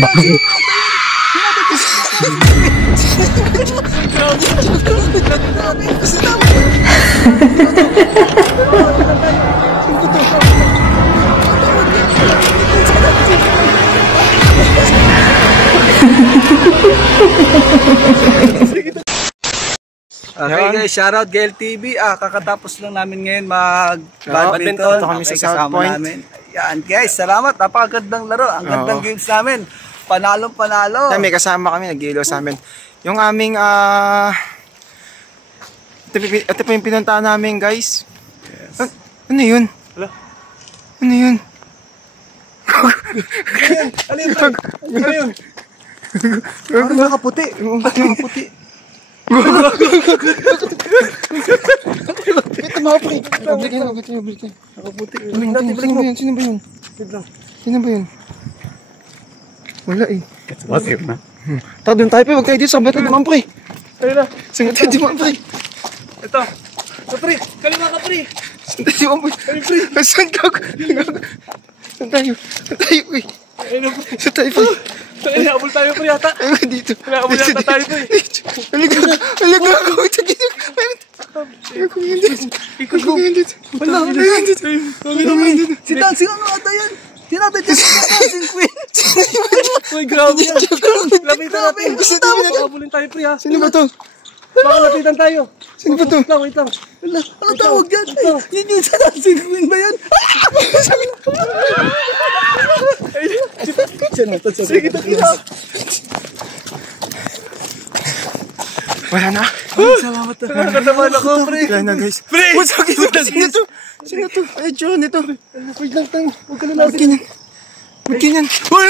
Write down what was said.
Okay guys, shoutout Gael TV. Kakatapos lang namin ngayon mag-badminton. Kami sa South Point. Namin. Yan guys, salamat. Napakagandang laro. Ang gandang games namin. Panalong panalo. May kasama kami, nag-iilaw sa amin. Yung aming, ito po yung pinuntahan namin guys. Yes. Ano yun? Hello? Ano yun? Ano yun? Ano yun? Ano nakaputi? Nakaputi. Ito mga pre. Nakaputi. Sino ba yun? Sino ba yun? Wala eh. Masip na. Tara doon tayo pre, huwag tayo dito. Sabat na naman pre. Ayun na. Sabat tayo naman pre. Ito. Ito pre. Kalima ka pre. Saan tayo naman pre? Saan ka? Saan tayo? Saan tayo pre? Saan tayo pre? Inaabol tayo pre yata. Ayun dito. Inaabol yata tayo pre. Alaga ako. Ikot ko yan dito. Wala. Si Dancing ano ata yan? Tinatay dyan si Dancing Queen. Uy, grabe yan. Lapitan natin. Abulin tayo pre ha. Sino ba to? Baka lapitan tayo. Sino ba to? Wait lang. Ano tawag yan? Yun yung si Dancing Queen ba yan? Sige, takina. Wala na. Salamat na. Nakatamaan ako, pre. Wala na, guys. Pre! Sino to? Sino to? Ay, John, ito. Wait lang, tang. Huwag ka na natin. Huwag ganyan. Uy!